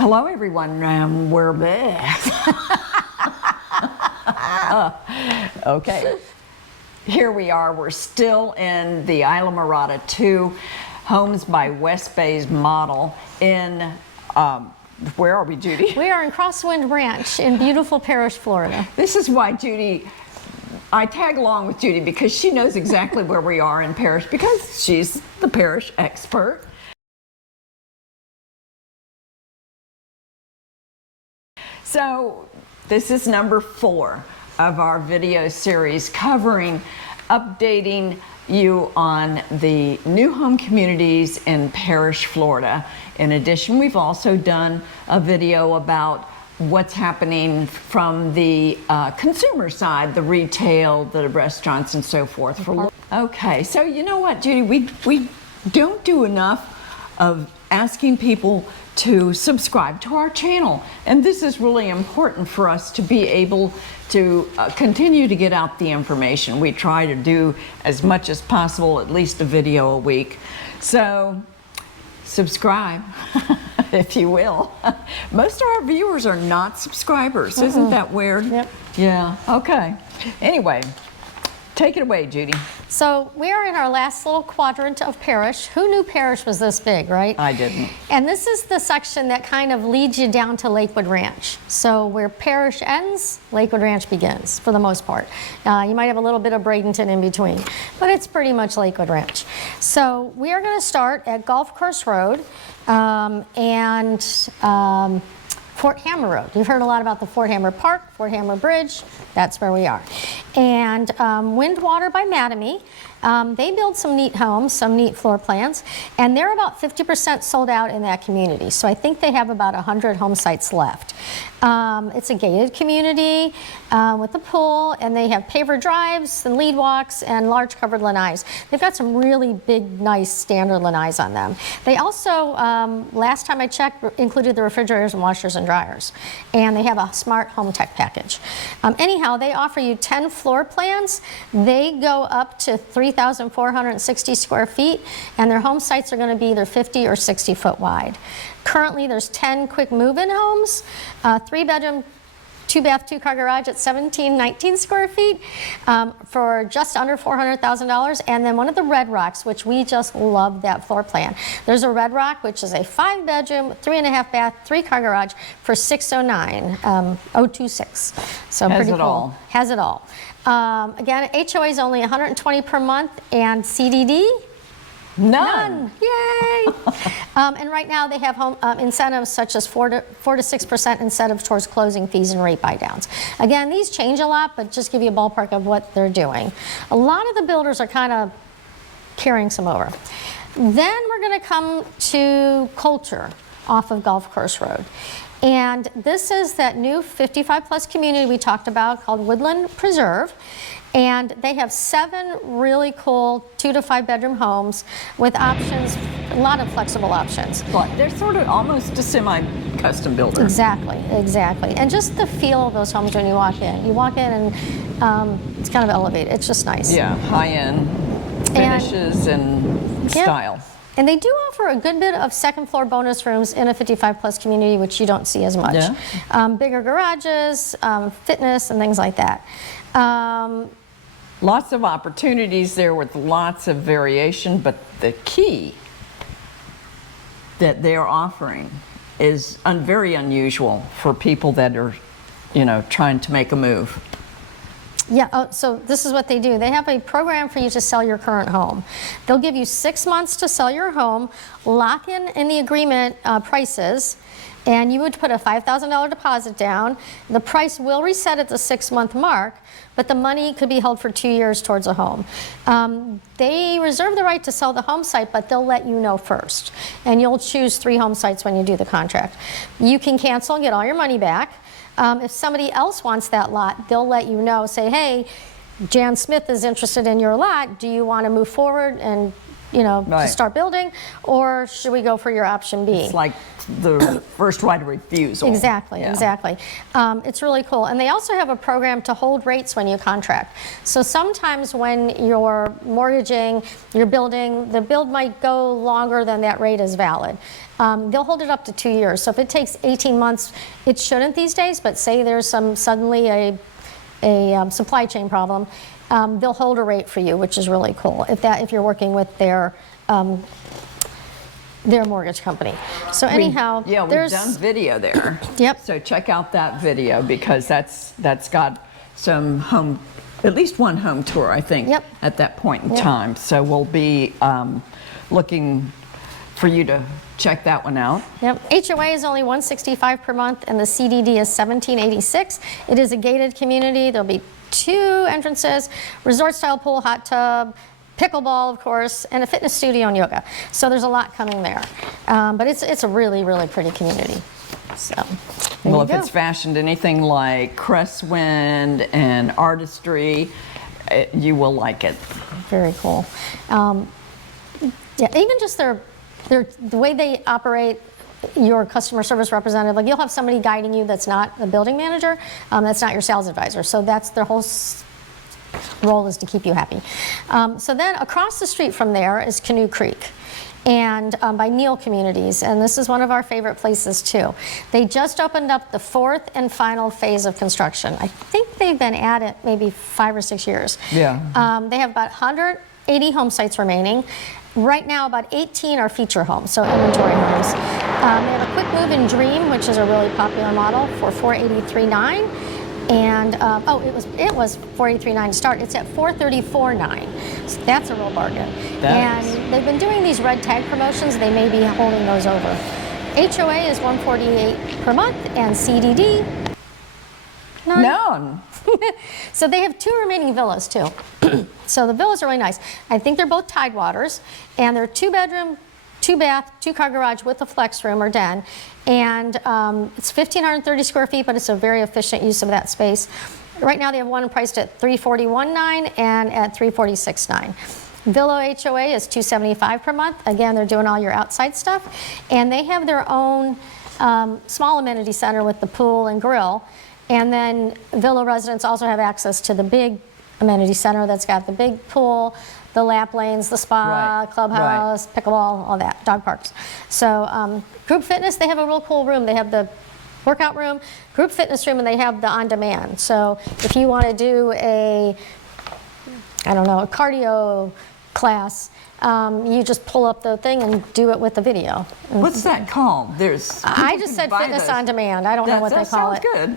Hello, everyone. We're back. Okay, here we are. We're still in the Isla Mirada 2 Homes by West Bay's model in, where are we, Judy? We are in Crosswind Ranch in beautiful Parrish, Florida. This is why I tag along with Judy because she knows exactly where we are in Parrish because she's the Parrish expert. So this is number 4 of our video series covering updating you on the new home communities in Parrish, Florida. In addition, we've also done a video about what's happening from the consumer side, the retail, the restaurants, and so forth. Okay, so you know what, Judy, we don't do enough of asking people to subscribe to our channel, and this is really important for us to be able to continue to get out the information. We try to do as much as possible, at least a video a week. So subscribe, if you will. Most of our viewers are not subscribers. Isn't that weird? Yep. Yeah, okay. Anyway, take it away, Judy. So we are in our last little quadrant of Parrish. Who knew Parrish was this big, right? I didn't. And this is the section that kind of leads you down to Lakewood Ranch. So where Parrish ends, Lakewood Ranch begins, for the most part. You might have a little bit of Bradenton in between, but it's pretty much Lakewood Ranch. So we are going to start at Golf Course Road and Fort Hammer Road. You've heard a lot about the Fort Hammer Park, Fort Hammer Bridge. That's where we are. And Windwater by Mattamy. They build some neat homes, some neat floor plans, and they're about 50% sold out in that community. So I think they have about 100 home sites left. It's a gated community with a pool, and they have paver drives and lead walks and large covered lanais. They've got some really big, nice standard lanais on them. They also, last time I checked, included the refrigerators and washers and dryers. And they have a smart home tech package. Anyhow, they offer you 10 floor plans. They go up to 3,460 square feet, and their home sites are going to be either 50 or 60 foot wide. Currently, there's 10 quick move-in homes, 3-bedroom, 2-bath, 2-car garage at 1719 square feet for just under $400,000. And then one of the Red Rocks, which we just love that floor plan. There's a Red Rock, which is a 5-bedroom, 3.5-bath, 3-car garage for $609,026. So pretty cool. Has it all. Again, HOA is only $120 per month, and CDD? None. Yay! And right now they have home incentives such as 4 to 6% incentives towards closing fees and rate buy downs. Again, these change a lot, but just give you a ballpark of what they're doing. A lot of the builders are kind of carrying some over. Then we're going to come to Kolter off of Golf Course Road. And this is that new 55 plus community we talked about called Woodland Preserve. And they have 7 really cool 2 to 5 bedroom homes with options, a lot of flexible options. But they're sort of almost a semi-custom builder. Exactly, exactly. And just the feel of those homes when you walk in. You walk in and it's kind of elevated. It's just nice. Yeah, high-end finishes and style. And they do offer a good bit of second floor bonus rooms in a 55 plus community, which you don't see as much. Yeah. Bigger garages, fitness, and things like that. Lots of opportunities there with lots of variation, but the key that they're offering is very unusual for people that are, trying to make a move. Yeah, so this is what they do. They have a program for you to sell your current home. They'll give you 6 months to sell your home, lock in the agreement prices, and you would put a $5,000 deposit down. The price will reset at the 6-month mark, but the money could be held for 2 years towards a home. They reserve the right to sell the home site, but they'll let you know first. And you'll choose 3 home sites when you do the contract. You can cancel and get all your money back. If somebody else wants that lot, they'll let you know, say, hey, Jan Smith is interested in your lot. Do you want to move forward and to Right. start building, or should we go for your option B? It's like the first right of refusal. Exactly, Yeah. exactly. It's really cool. And they also have a program to hold rates when you contract. So sometimes when you're mortgaging, you're building, the build might go longer than that rate is valid. They'll hold it up to 2 years. So if it takes 18 months, it shouldn't these days, but say there's suddenly a supply chain problem, they'll hold a rate for you, which is really cool if you're working with their mortgage company. So anyhow, we've done video there. Yep. So check out that video because that's got some at least one home tour, I think, Yep. at that point in Yep. time. So we'll be looking for you to check that one out. Yep. HOA is only $165 per month, and the CDD is $1786. It is a gated community. There'll be 2 entrances, resort-style pool, hot tub, pickleball, of course, and a fitness studio and yoga. So there's a lot coming there. But it's a really, really pretty community. So there Well, you if go. it's fashioned anything like Crestwind and artistry, you will like it. Very cool. Yeah, even just the way they operate, your customer service representative, like you'll have somebody guiding you that's not a building manager, that's not your sales advisor. So that's their whole role, is to keep you happy. So then across the street from there is Canoe Creek, and by Neal Communities, and this is one of our favorite places too. They just opened up the 4th and final phase of construction. I think they've been at it maybe 5 or 6 years. Yeah. They have about 180 home sites remaining. Right now, about 18 are feature homes, so inventory homes. They have a quick move in Dream, which is a really popular model, for $483,900. And it was $483,900 to start. It's at $434,900. So that's a real bargain. And they've been doing these red tag promotions. They may be holding those over. HOA is $148 per month, and CDD none. None. So they have 2 remaining villas too. So the villas are really nice. I think they're both Tidewaters, and they're 2-bedroom, 2-bath, 2-car garage with a flex room or den. And it's 1,530 square feet, but it's a very efficient use of that space. Right now they have one priced at $341,900 and at $346,900. Villa HOA is $275 per month. Again, they're doing all your outside stuff. And they have their own small amenity center with the pool and grill. And then Villa residents also have access to the big amenity center that's got the big pool, the lap lanes, the spa, Right, clubhouse, pickleball, all that, dog parks. So group fitness, they have a real cool room. They have the workout room, group fitness room, and they have the on-demand. So if you want to do a cardio class, you just pull up the thing and do it with the video. What's that called? I just said fitness on demand. I don't know what they call it. That sounds good.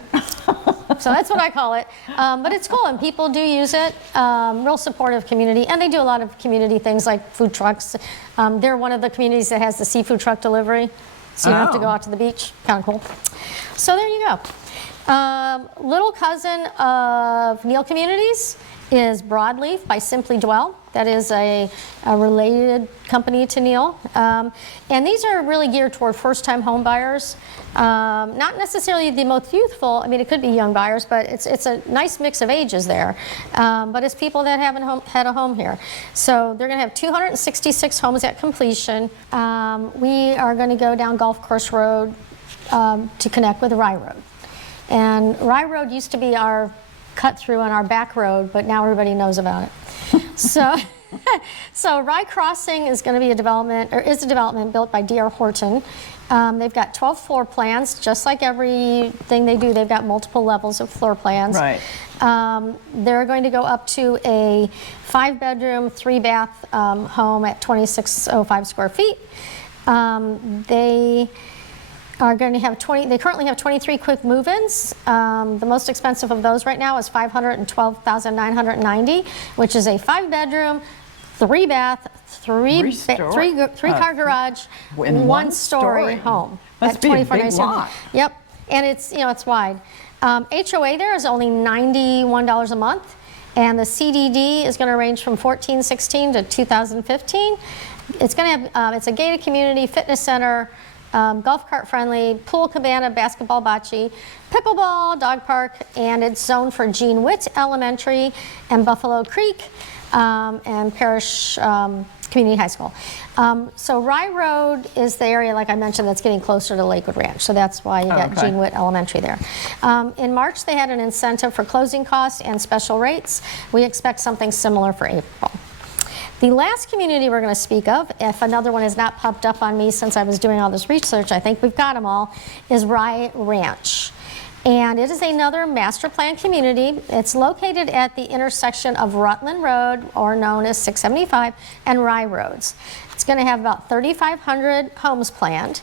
So that's what I call it. But it's cool, and people do use it. Real supportive community, and they do a lot of community things like food trucks. They're one of the communities that has the seafood truck delivery, so you don't have to go out to the beach. Kind of cool. So there you go. Little cousin of Neal Communities is Broadleafe by Simply Dwell. That is a related company to Neal. And these are really geared toward first-time home buyers. Not necessarily the most youthful. I mean, it could be young buyers, but it's a nice mix of ages there. But it's people that haven't had a home here. So they're going to have 266 homes at completion. We are going to go down Golf Course Road to connect with Rye Road. And Rye Road used to be our cut through on our back road, but now everybody knows about it. So Rye Crossing is going to be a development built by D.R. Horton. They've got 12 floor plans, just like everything they do. They've got multiple levels of floor plans. Right. They're going to go up to a 5-bedroom, 3-bath home at 2,605 square feet. They are going to have they currently have 23 quick move-ins. The most expensive of those right now is $512,990, which is a 5-bedroom, 3-bath, 3-car garage, in 1-story home. Must be a big lot. Yep, and it's wide. HOA there is only $91 a month, and the CDD is going to range from $1,416 to $2,015. It's going to have it's a gated community, fitness center, golf cart friendly, pool cabana, basketball bocce, pickleball, dog park, and it's zoned for Gene Witt Elementary and Buffalo Creek. and Parrish Community High School. So Rye Road is the area, like I mentioned, that's getting closer to Lakewood Ranch. So that's why you got Gene Witt Elementary there. In March, they had an incentive for closing costs and special rates. We expect something similar for April. The last community we're going to speak of, if another one has not popped up on me since I was doing all this research, I think we've got them all, is Rye Ranch. And it is another master plan community. It's located at the intersection of Rutland Road, or known as 675, and Rye Roads. It's going to have about 3,500 homes planned,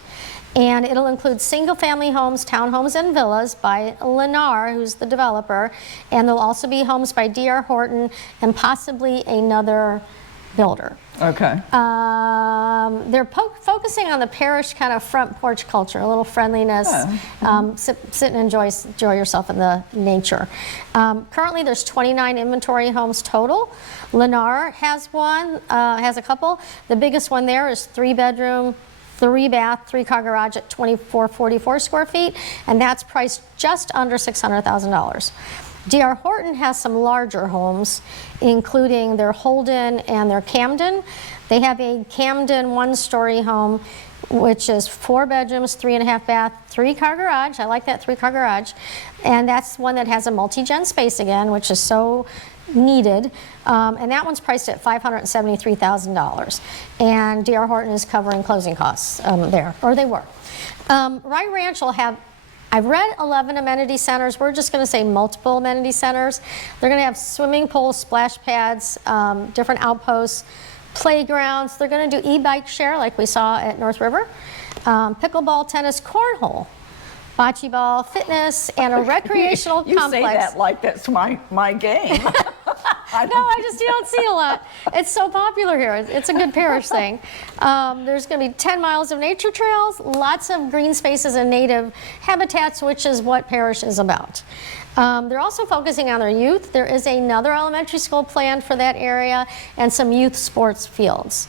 and it'll include single-family homes, townhomes, and villas by Lennar, who's the developer, and there'll also be homes by D.R. Horton and possibly another builder. Okay. They're focusing on the Parrish kind of front porch culture, a little friendliness, sit and enjoy yourself in the nature. Currently, there's 29 inventory homes total. Lennar has one, has a couple. The biggest one there is 3-bedroom, 3-bath, 3-car garage at 2,444 square feet, and that's priced just under $600,000. D.R. Horton has some larger homes, including their Holden and their Camden. They have a Camden 1-story home, which is 4 bedrooms, 3.5 bath, 3-car garage. I like that 3-car garage. And that's one that has a multi-gen space again, which is so needed. And that one's priced at $573,000. And D.R. Horton is covering closing costs there, or they were. Rye Ranch will have, I've read 11 amenity centers. We're just going to say multiple amenity centers. They're going to have swimming pools, splash pads, different outposts, playgrounds. They're going to do e-bike share like we saw at North River, pickleball, tennis, cornhole, bocce ball, fitness, and a recreational complex. You say that like that's my game. You don't see a lot. It's so popular here. It's a good Parrish thing. There's going to be 10 miles of nature trails, lots of green spaces and native habitats, which is what Parrish is about. They're also focusing on their youth. There is another elementary school planned for that area and some youth sports fields.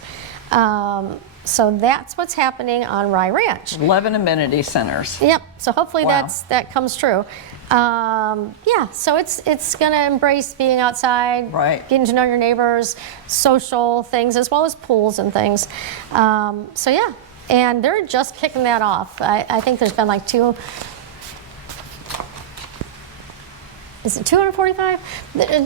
So that's what's happening on Rye Ranch. 11 amenity centers. Yep. So hopefully Wow. that comes true. Yeah. So it's going to embrace being outside, Right. getting to know your neighbors, social things, as well as pools and things. So yeah. And they're just kicking that off. I think there's been like is it 245?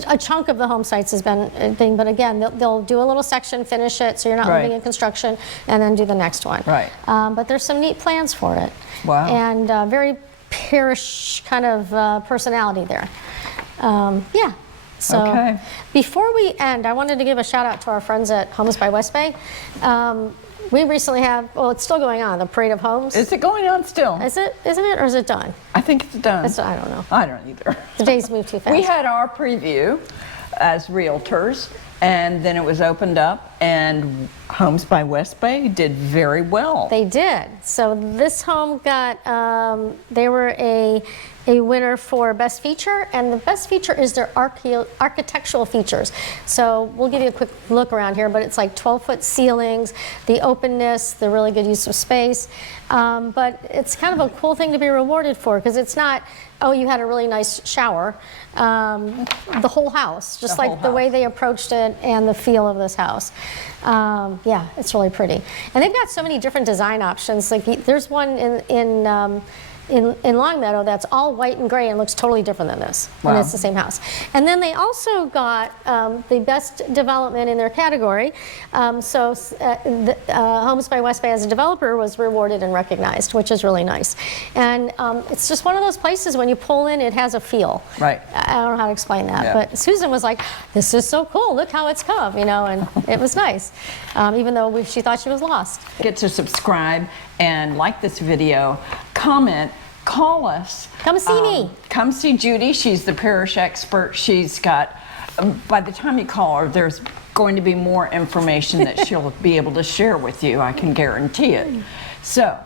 A chunk of the home sites has been a thing, but again, they'll do a little section, finish it, so you're not Right. living in construction, and then do the next one. Right. But there's some neat plans for it. Wow. And very Parrish kind of personality there. Yeah. So Okay. before we end, I wanted to give a shout out to our friends at Homes by West Bay. We recently have, well, it's still going on, the Parade of Homes. Is it going on still? Isn't it, or is it done? I think it's done. I don't know. I don't either. The days move too fast. We had our preview as realtors, and then it was opened up, and Homes by West Bay did very well. They did. So this home got, they were a winner for best feature, and the best feature is their architectural features. So we'll give you a quick look around here, but it's like 12-foot ceilings, the openness, the really good use of space. But it's kind of a cool thing to be rewarded for, because it's not, oh, you had a really nice shower. The whole house, just like the way they approached it and the feel of this house. Yeah, it's really pretty. And they've got so many different design options. Like there's one in Longmeadow that's all white and gray and looks totally different than this. Wow. And it's the same house. And then they also got the best development in their category. Homes by West Bay as a developer was rewarded and recognized, which is really nice. And it's just one of those places when you pull in, it has a feel. Right. I don't know how to explain that, Yeah. but Susan was like, this is so cool, look how it's come, and it was nice, even though she thought she was lost. Get to subscribe and like this video, comment, call us. Come see me. Come see Judy. She's the Parrish expert. She's got, by the time you call her, there's going to be more information that she'll be able to share with you. I can guarantee it. So,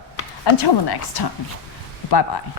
until the next time, bye-bye.